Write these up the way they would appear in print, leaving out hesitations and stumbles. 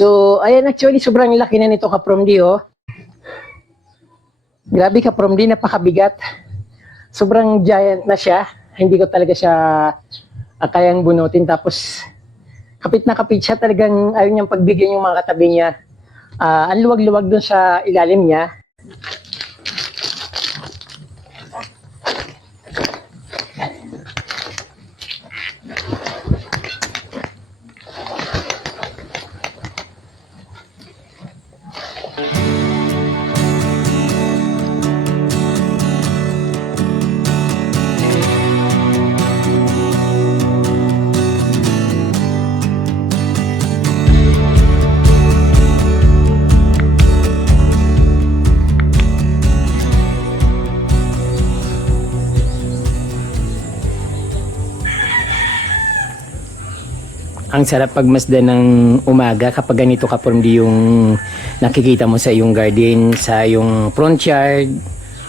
So, ayan, actually, sobrang laki na nito Kapromdi, oh. Grabe Kapromdi, napakabigat. Sobrang giant na siya. Hindi ko talaga siya kayang bunutin. Tapos, kapit na kapit siya. Talagang ayaw niyang pagbigyan yung mga katabi niya. Ang luwag-luwag dun sa ilalim niya. Ang sarap pagmasdan ng umaga kapag ganito Kapromdi yung nakikita mo sa iyong garden, sa iyong front yard.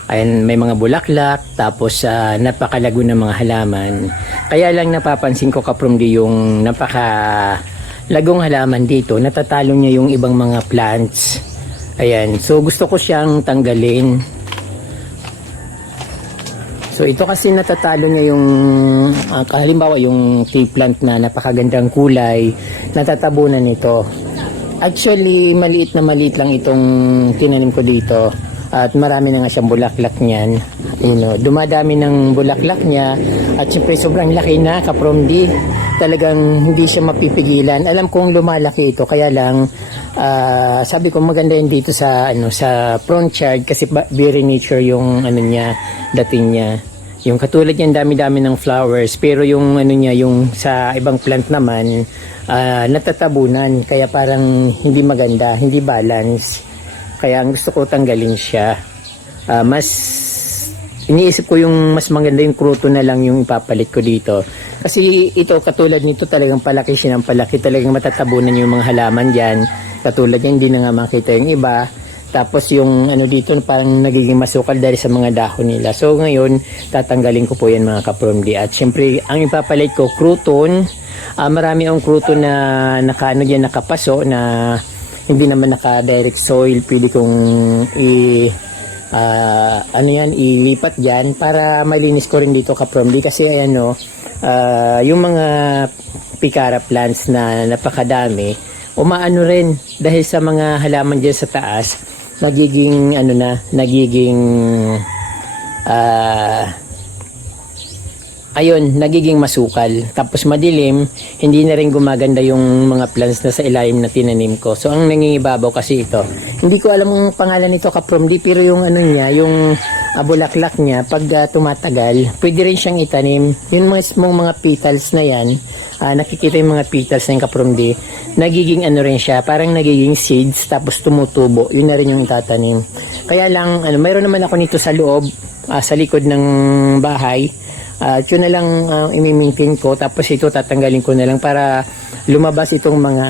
Ayan, may mga bulaklak, tapos napakalago ng mga halaman. Kaya lang napapansin ko Kapromdi yung napakalagong halaman dito, natatalo niya yung ibang mga plants. Ayan, so gusto ko siyang tanggalin. So ito kasi natatalo niya yung halimbawa yung tea plant na napakagandang kulay, natatabunan nito. Actually maliit lang itong tinanim ko dito at marami na nga siyang bulaklak niyan. Dumadami ng bulaklak niya at syempre sobrang laki na Kapromdi. Talagang hindi siya mapipigilan. Alam kong lumalaki ito kaya lang sabi ko maganda yun dito sa sa front yard kasi very nature yung niya, dating niya. Yung katulad niyan dami-dami ng flowers pero yung niya yung sa ibang plant naman natatabunan kaya parang hindi maganda, hindi balance. Kaya ang gusto ko tanggalin siya. Mas iniisip ko yung mas maganda yung kruto na lang yung ipapalit ko dito. Kasi ito katulad nito talagang palaki siya ng palaki, talagang matatabunan yung mga halaman diyan. Katulad niyan hindi na nga makita yung iba. Tapos yung dito parang nagiging masukal dahil sa mga dahon nila. So ngayon tatanggalin ko po yan mga Kapromdi. At syempre ang ipapalit ko crouton. Marami ang crouton na nakapaso na hindi naman naka-direct soil. Pwede kong ilipat dyan para malinis ko rin dito Kapromdi. Kasi yung mga picara plants na napakadami, umaano rin dahil sa mga halaman dyan sa taas, nagiging nagiging masukal. Tapos madilim, hindi na rin gumaganda yung mga plants na sa ilalim na tinanim ko. So ang nangingibabaw kasi ito. Hindi ko alam ang pangalan nito Kapromdi, pero yung yung bulaklak niya pag tumatagal, pwede rin siyang itanim. Yung mga petals na yan, nakikita yung mga petals na yung Kapromdi, nagiging rin siya, parang nagiging seeds tapos tumutubo. Yun na rin yung itatanim. Kaya lang mayroon naman ako nito sa loob, sa likod ng bahay. Yun na lang i-maintain ko, tapos ito tatanggalin ko na lang para lumabas itong mga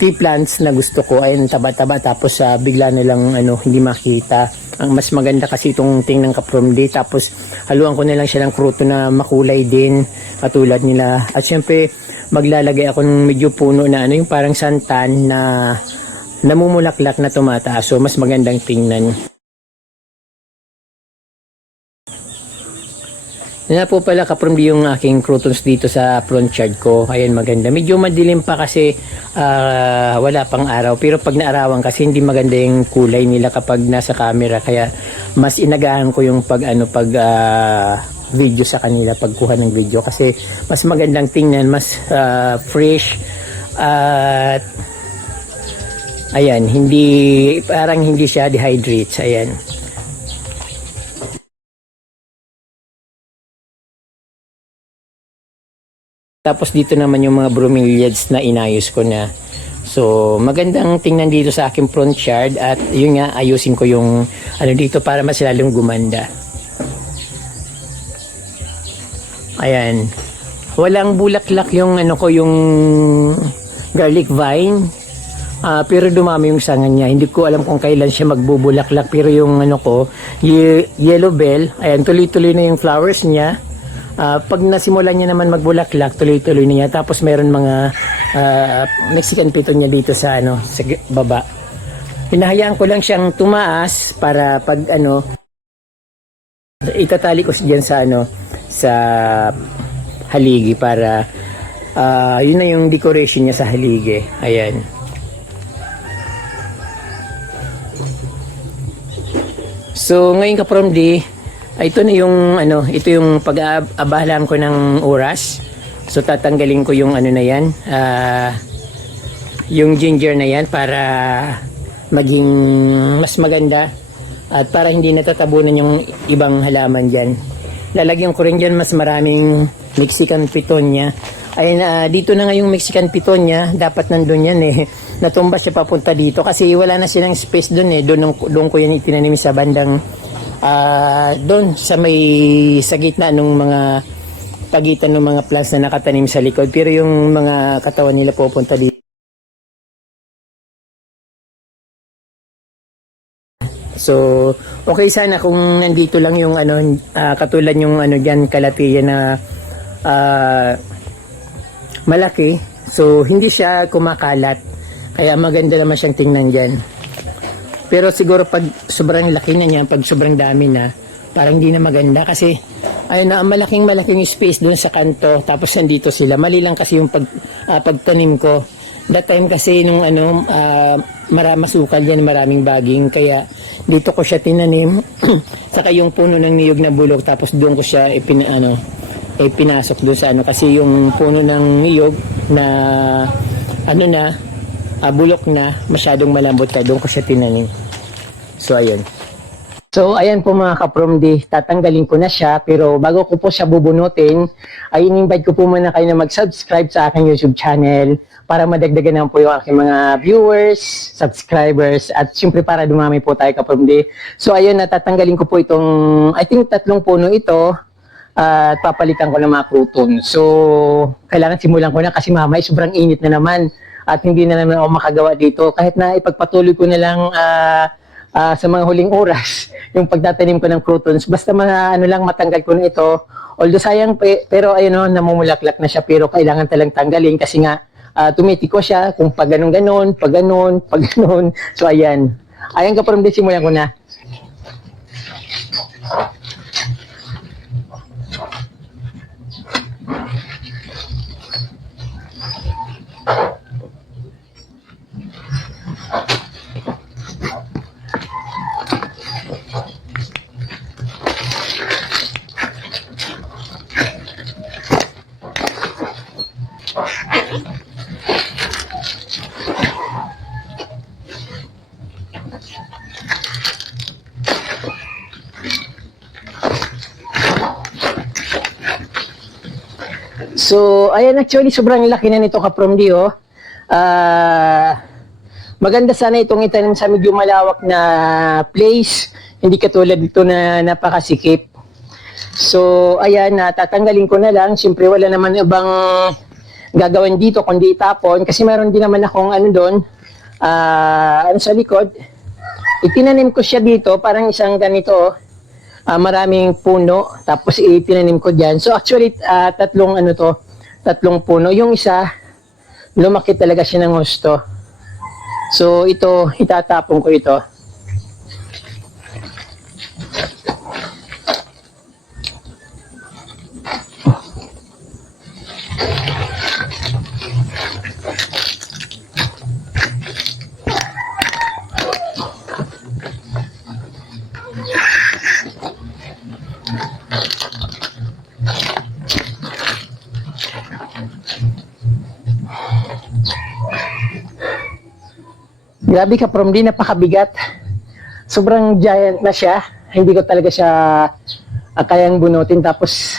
tea plants na gusto ko. Ayun, taba-taba, tapos bigla na lang hindi makita. Ang mas maganda kasi itong tingnan Kapromdi, tapos haluan ko na lang siya ng kruto na makulay din katulad nila. At syempre maglalagay ako ng medyo puno na yung parang santan na namumulaklak na tumataas, so mas magandang tingnan. Yan po pala Kapromdi yung aking croutons dito sa front yard ko. Ayan, maganda. Medyo madilim pa kasi wala pang araw. Pero pag naarawan kasi hindi maganda yung kulay nila kapag nasa camera. Kaya mas inagahan ko yung pag video sa kanila, pagkuha ng video. Kasi mas magandang tingnan, mas fresh. At ayan, parang hindi siya dehydrates. Ayan. Tapos dito naman yung mga bromeliads na inayos ko na. So magandang tingnan dito sa aking front yard. At yun nga, ayusin ko yung dito para mas lalong gumanda. Ayan. Walang bulaklak yung yung garlic vine. Pero dumami yung sanga niya. Hindi ko alam kung kailan siya magbubulaklak. Pero yung yellow bell, ayan, tuloy-tuloy na yung flowers niya. Pag nasimulan niya naman magbulaklak, tuloy-tuloy niya. Tapos meron mga Mexican piton niya dito sa ano, sa baba. Hinahayaan ko lang siyang tumaas para pag ano, itatali ko diyan sa ano, sa haligi para yun na yung decoration niya sa haligi. Ayan. So ngayon ka-from D, ito na yung ano, ito yung pag-aabahan ko ng oras. So tatanggalin ko yung ano na yan, yung ginger na yan para maging mas maganda at para hindi natatabunan yung ibang halaman dyan. Lalagyan ko rin dyan mas maraming Mexican pitonia. Ayun, dito na nga yung Mexican pitonia, dapat nandun yan eh. Natumba siya papunta dito kasi wala na silang space dun eh. Doon ko yan itinanim sa bandang doon sa may sa gitna ng mga pagitan ng mga plants na nakatanim sa likod. Pero yung mga katawan nila pupunta dito. So, okay sana kung nandito lang yung ano, katulad yung ano dyan, kalatiya na malaki. So, hindi siya kumakalat. Kaya maganda naman siyang tingnan dyan. Pero siguro pag sobrang laki na niya, pag sobrang dami na, parang hindi na maganda. Kasi, ayun na, malaking space dun sa kanto. Tapos nandito sila. Mali lang kasi yung pagtanim ko. That time kasi nung ano, masukal yan, maraming baging. Kaya dito ko siya tinanim. Saka yung puno ng niyog na bulok. Tapos doon ko siya pinasok doon sa ano. Kasi yung puno ng niyog na ano na, bulok na, masyadong malambot ka. Doon ko siya tinanim. So, ayun. So, ayan po mga ka-from D, tatanggalin ko na siya, pero bago ko po siya bubunutin, ay in-invite ko po muna kayo na mag-subscribe sa aking YouTube channel para madagdagan naman po yung aking mga viewers, subscribers, at syempre para dumami po tayo ka-from D. So, ayun, natatanggalin ko po itong, I think 3 puno ito, at papalitan ko ng mga crouton. So, kailangan simulan ko na kasi mamaya sobrang init na naman at hindi na naman ako makagawa dito. Kahit na ipagpatuloy ko na lang sa mga huling oras yung pagtatanim ko ng croutons, basta ano lang matanggal ko na ito. Although sayang pero ayun o, namumulaklak na siya, pero kailangan talang tanggalin kasi nga tumitiko siya kung pag ganon, pag ganon. So ayan ka from din, simulan ko na. So, ayan, actually, sobrang laki na nito ka-from D, oh. Maganda sana itong itanim sa medyo malawak na place. Hindi katulad dito na napakasikip. So, ayan, tatanggalin ko na lang. Siyempre, wala naman ibang gagawin dito kundi itapon. Kasi meron din naman akong ano doon, ano sa likod. Itinanim ko siya dito, parang isang ganito, oh. Maraming puno, tapos itinanim ko dyan. So actually, 3 puno. Yung isa, lumaki talaga siya ng husto. So ito, itatapon ko ito. Grabe ka-from D, napakabigat. Sobrang giant na siya. Hindi ko talaga siya kayang bunutin. Tapos,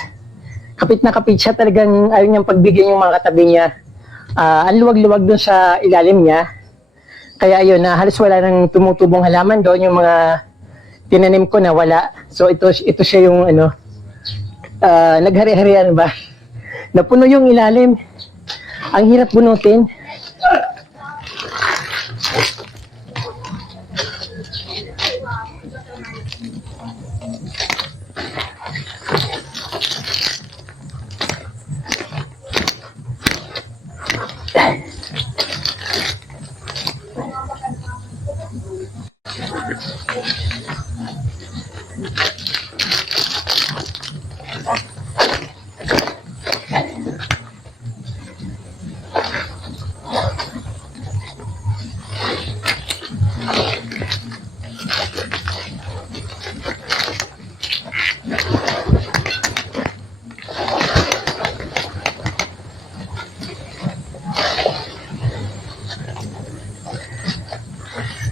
kapit na kapit siya. Talagang ayaw niyang pagbigyan yung mga katabi niya. Ang luwag-luwag dun sa ilalim niya. Kaya yun, halos wala nang tumutubong halaman doon. Yung mga tinanim ko na wala. So, ito siya yung naghari-harian ba? Napuno yung ilalim. Ang hirap bunutin.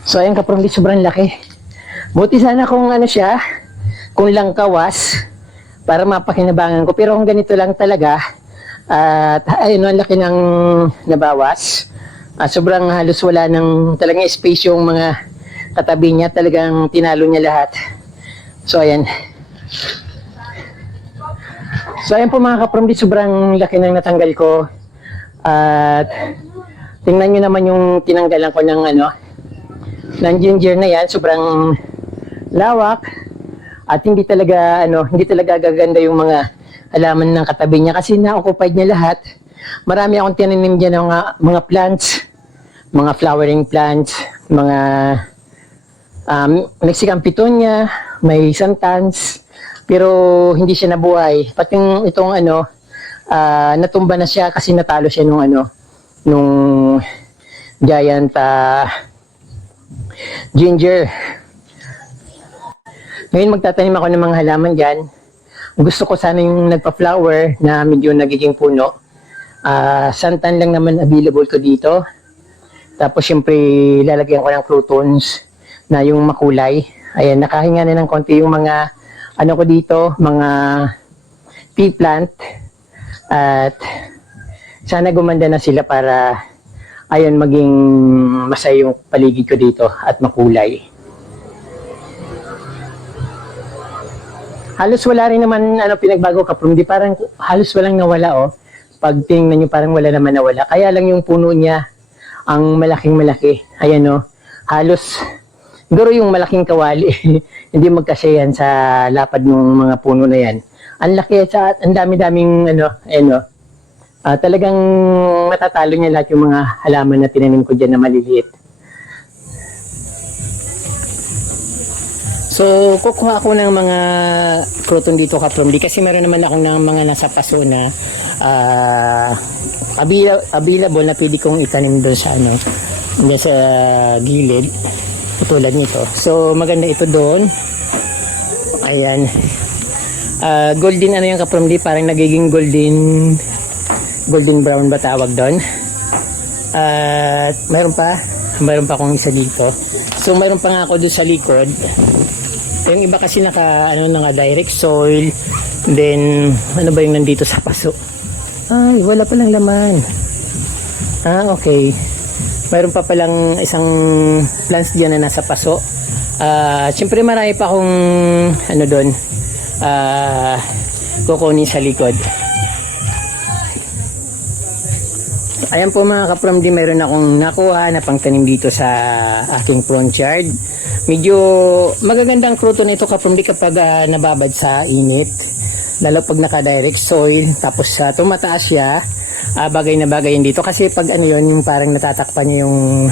So ayan kapromdi, sobrang laki. Buti sana kung ano siya, kung langkawas, para mapakinabangan ko. Pero kung ganito lang talaga, at ayun, ang laki ng nabawas. Sobrang halos wala ng talagang space yung mga katabi niya. Talagang tinalo niya lahat. So ayan. So ayan po mga kapromdi, sobrang laki ng natanggal ko. At tingnan nyo naman yung tinanggalan ko ng ng ginger na yan. Sobrang lawak. At hindi talaga gaganda yung mga halaman ng katabi niya kasi na-occupied niya lahat. Marami akong tinanim diyan ng mga plants, mga flowering plants, mga Mexican petunia, may santans, pero hindi siya nabuhay. Pati itong natumba na siya kasi natalo siya nung giant ginger. Ngayon magtatanim ako ng mga halaman dyan. Gusto ko sana yung nagpa-flower na medyo nagiging puno. Santan lang naman available ko dito. Tapos syempre lalagyan ko ng croutons na yung makulay. Ayan, nakahinga na ng konti yung mga ko dito, mga pea plant. At sana gumanda na sila para ayun maging masaya yung paligid ko dito at makulay. Halos wala rin naman pinagbago kapromdi, parang halos walang nawala Pag tingnan nyo parang wala naman nawala. Kaya lang yung puno niya ang malaking malaki. Ayan halos siguro yung malaking kawali hindi magkasya yan sa lapad ng mga puno na yan. Ang laki at ang dami-daming talagang matatalo niya lahat yung mga halaman na tinanim ko dyan na maliliit. So, kukuha ako ng mga crouton dito kapromdi kasi meron naman akong ng mga nasa paso na available na pwede kong itanim doon sa sa gilid tulad nito. So, maganda ito doon. Ayan. Golden yung kapromdi, parang nagiging golden brown ba tawag doon. At mayroon pa akong isa dito. So, mayroon pa nga ako doon sa likod. Yung iba kasi naka direct soil. Then ano ba yung nandito sa paso? Ay, wala pa lang laman. Okay. Mayroon pa palang isang plants diyan na nasa paso. Siyempre marami pa akong doon. Kukunin sa likod. Ayan po mga kapromdi, meron akong nakuha na pangtanim dito sa aking front yard. Medyo magagandang crouton ito kapromdi kapag nababad sa init. Lalo pag naka-direct soil. Tapos tumataas siya. Bagay na bagay yun dito. Kasi pag yung parang natatakpan niya yung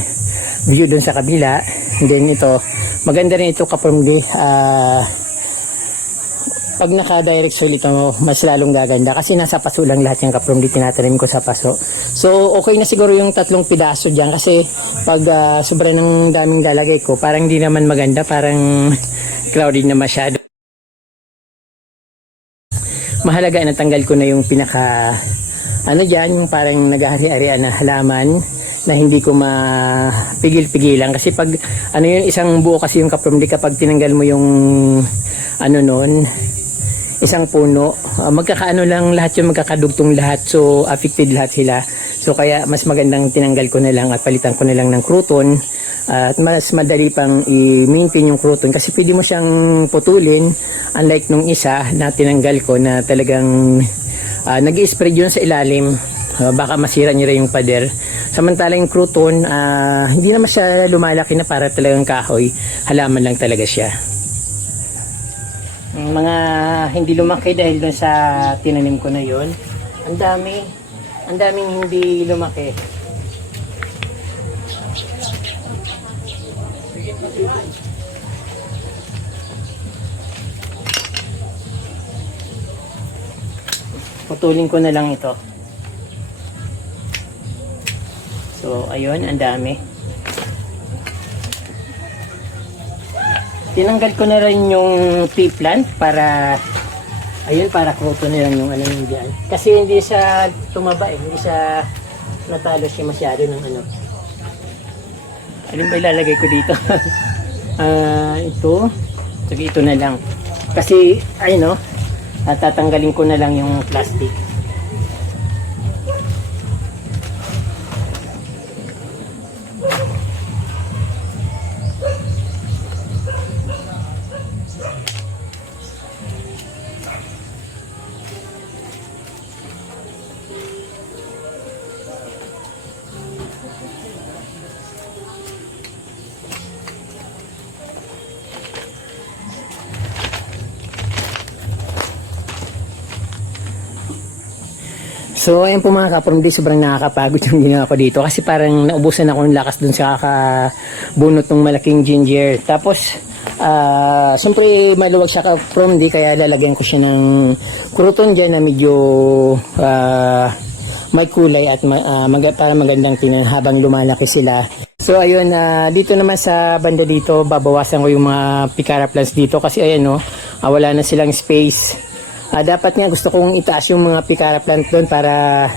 view dun sa kabila. And then ito, maganda rin ito kapromdi. Pag naka-direct soil ito, mas lalong gaganda. Kasi nasa paso lang lahat yung kapromdi, tinatanim ko sa paso. So, okay na siguro yung 3 pidaso dyan. Kasi pag sobra ng daming lalagay ko, parang di naman maganda. Parang crowded na masyado. Mahalaga na tanggal ko na yung pinaka, dyan, yung parang naghahari-harian na halaman na hindi ko mapigil-pigilan. Kasi pag, yun, isang buo kasi yung kapromdi, kapag tinanggal mo yung, isang puno, magkakaano lang lahat yung magkakadugtong lahat, so affected lahat sila. So kaya mas magandang tinanggal ko na lang at palitan ko na lang ng crouton at mas madali pang i-maintain yung crouton kasi pwede mo siyang putulin unlike nung isa na tinanggal ko na talagang nag-i-spread yun sa ilalim, baka masira niya rin yung pader. Samantala yung crouton hindi naman siya lumalaki na para talagang kahoy, halaman lang talaga siya. Mga hindi lumaki dahil doon sa tinanim ko na yon. Ang daming hindi lumaki. Putulin ko na lang ito. So ayun, ang dami. Tinanggal ko na rin yung pea plant para para crouton na lang yung yung diyan. Kasi hindi siya tumaba hindi siya natalo siya masyado ng Alin ba ilalagay ko dito? Ito. Sige, ito na lang. Kasi, ayun, no? Tatanggalin ko na lang yung plastic. So, ayun po mga kapromdi, sobrang nakakapagod yung ginawa ko dito kasi parang naubusan ako ng lakas dun sa kakabunot ng malaking ginger. Tapos, siyempre maluwag siya kapromdi kaya lalagyan ko siya ng crouton dyan na medyo may kulay at para magandang tingnan habang lumalaki sila. So, ayun, dito naman sa banda dito, babawasan ko yung mga picara plants dito kasi ayun, no, wala na silang space. Dapat nga gusto kong itaas yung mga picara plant doon para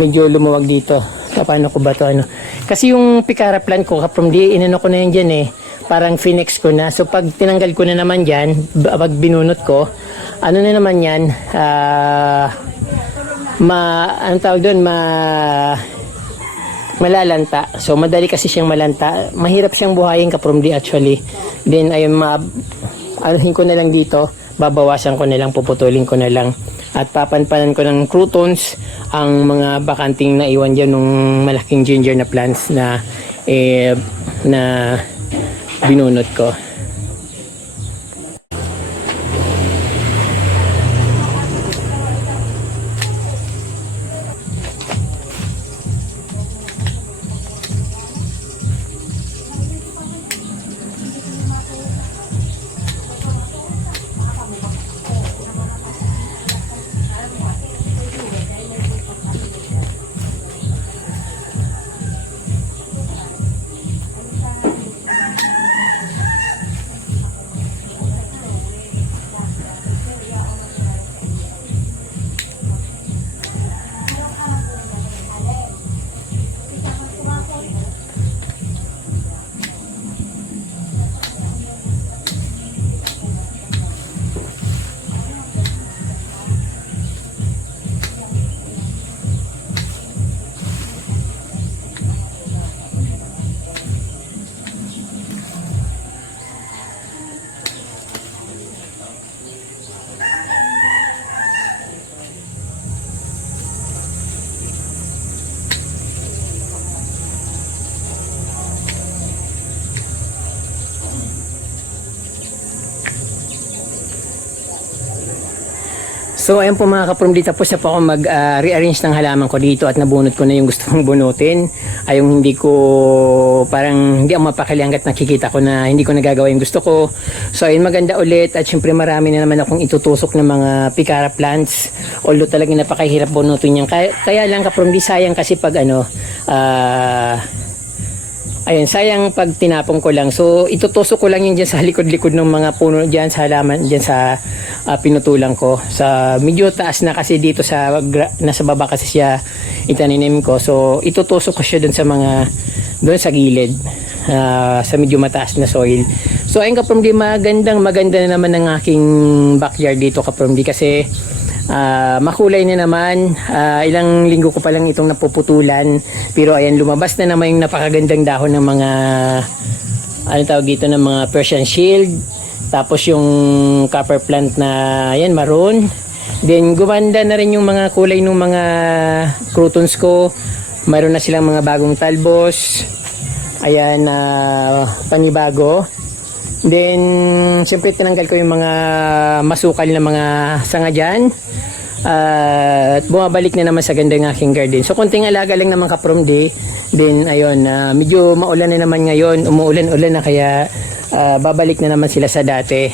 medyo lumuwag dito. Paano ko ba to ano? Kasi yung picara plant ko from di inano ko na yan dyan eh. Parang finex ko na. So pag tinanggal ko na naman dyan, pag binunot ko, ano na naman yan, anong tawag doon, malalanta. So madali kasi siyang malanta. Mahirap siyang buhayin ka from di actually. Then ayun, anuhin ko na lang dito. Babawasan ko na lang, puputulin ko na lang at papanpanan ko ng croutons ang mga bakanting naiwan dyan ng malaking ginger na plants na na binunot ko. So ayun po mga kapromdi, tapos na po ako mag-rearrange ng halaman ko dito at nabunot ko na yung gusto kong bunutin. Ay yung hindi ko, parang hindi ako mapakali hanggat nakikita ko na hindi ko nagagawa yung gusto ko. So ayun, maganda ulit at syempre marami na naman akong itutusok ng mga picara plants. Although talagang napakahirap bunutin yan. Kaya lang kapromdi, sayang kasi pag ayun, sayang pag tinapong ko lang. So, itutusok ko lang yun dyan sa likod-likod ng mga puno dyan, sa halaman, dyan sa pinutulang ko. Sa medyo taas na kasi dito nasa baba kasi siya itaninim ko. So, itutusok ko siya dun sa dun sa gilid. Sa medyo mataas na soil. So, ayun kapromdi, maganda na naman ng aking backyard dito kapromdi kasi makulay na naman. Ilang linggo ko pa lang itong napuputulan, pero ayan, lumabas na naman yung napakagandang dahon ng mga tawag dito, ng mga Persian shield, tapos yung copper plant na ayan, maroon. Then gumanda na rin yung mga kulay ng mga croutons ko. Mayroon na silang mga bagong talbos, ayan, panibago. Then siyempre tinanggal ko yung mga masukal na mga sanga dyan. At bumabalik na naman sa ganda ng aking garden. So konting alaga lang naman kapromdi. Then ayun, medyo maulan na naman ngayon, umuulan-ulan na kaya babalik na naman sila sa dati.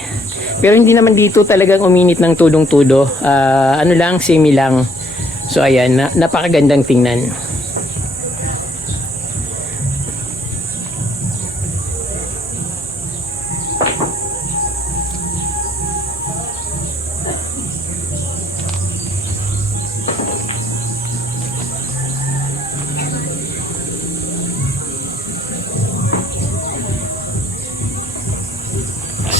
Pero hindi naman dito talagang uminit ng tudong-tudo. Ano lang, semi lang. So ayan, napakagandang tingnan.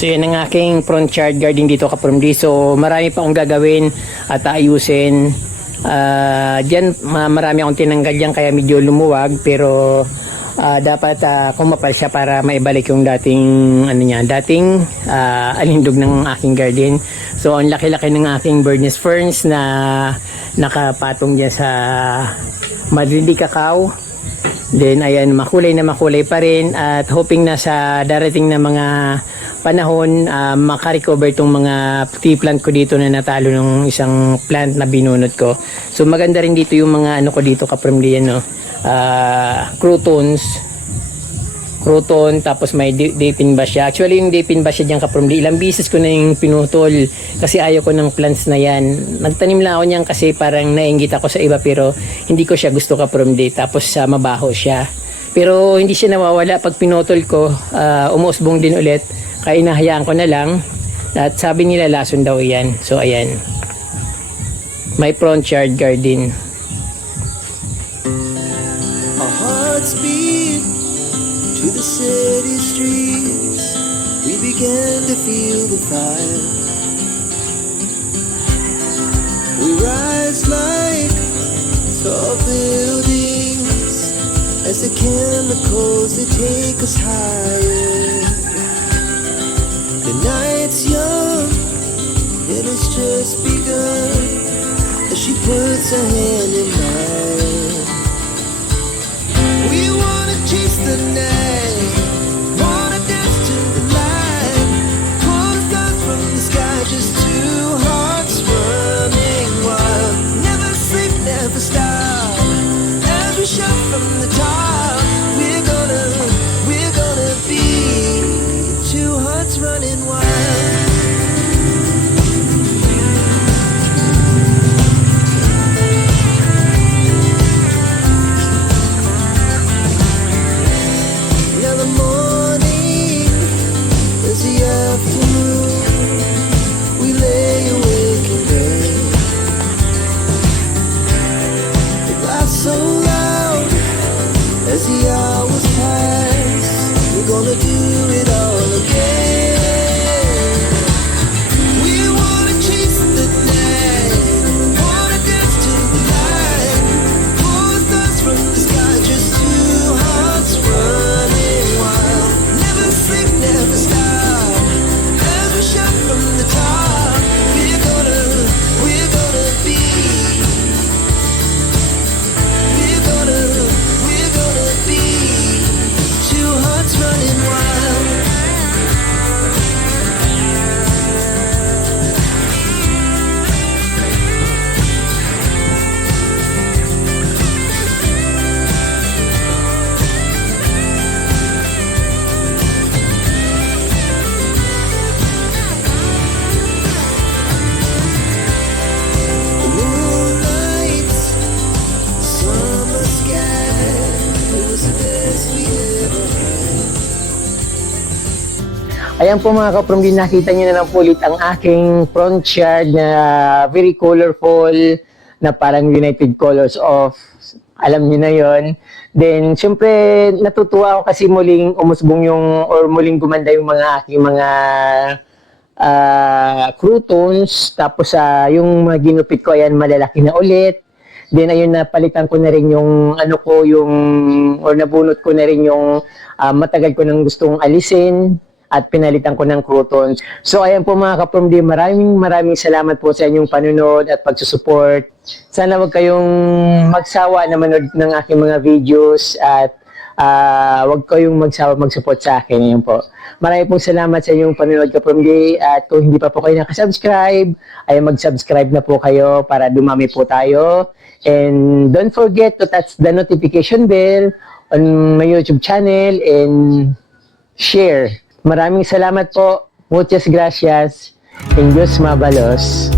So yan ang aking front yard garden dito Kapromdi. So marami pa akong gagawin at ayusin. Diyan marami akong tinanggal yan kaya medyo lumuwag, pero dapat kumapal siya para maibalik yung dating alindog ng aking garden. So ang laki-laki ng aking bird nest ferns na nakapatong diyan sa Madridi Cacao. Then ayan, makulay na makulay pa rin, at hoping na sa darating na mga panahon makarecover itong mga tea plant ko dito na natalo ng isang plant na binunot ko. So maganda rin dito yung mga ano ko dito Kapromdi, no? Crouton, tapos may dipin ba siya. Actually yung dipin ba siya dyan Kapromdi, ilang bisis ko na yung pinutol kasi ayaw ko ng plants na yan. Nagtanim lang ako niyan kasi parang nainggit ako sa iba, pero hindi ko siya gusto Kapromdi. Tapos mabaho siya, pero hindi siya nawawala pag pinutol ko. Umuusbong din ulit, kaya inahayaan ko na lang, at sabi nila lason daw yan. So ayan, my front yard garden. Our hearts beat to the city streets. We began to feel the fire. We rise like tall buildings as the chemicals they take us higher. The night's young and it's just begun as she puts her hand in mine. We wanna chase the night, wanna dance to the light, pull the stars from the sky, just two hearts running wild. Never sleep, never stop, as we shout from the top. We're gonna be two hearts running wild. Now the morning is the afternoon. We lay awake in bed. The laughs so loud as the hours pass. We're gonna do it all again. We wanna chase the night, wanna dance to the light, pull the stars from the sky, just two hearts running wild. Never sleep, never stop, as we shout from the top. We're gonna be, we're gonna be two hearts running wild. The moonlight, summer sky, it was the best we ever had. Ayan po mga Kapromdi, nakita nyo na lang po ulit ang aking front yard na very colorful, na parang United Colors of, alam nyo na yon. Then syempre natutuwa ako kasi muling umusbong muling gumanda yung mga aking mga croutons. Tapos yung mga ginupit ko, ayan, malalaki na ulit. Then ayun, napalitan ko na rin yung nabunot ko na rin yung matagal ko nang gustong alisin, at pinalitan ko ng croutons. So ayan po mga Kapromdi, maraming salamat po sa inyong panunod at pagsusupport. Sana wag kayong magsawa na manood ng aking mga videos, at wag kayong magsawa mag-support sa akin. Ayan po. Maraming pong salamat sa inyong panunod Kapromdi, at kung hindi pa po kayo nakasubscribe, ay mag-subscribe na po kayo para dumami po tayo. And don't forget to touch the notification bell on my YouTube channel and share. Maraming salamat po. Muchas gracias. En Diyos mabalos.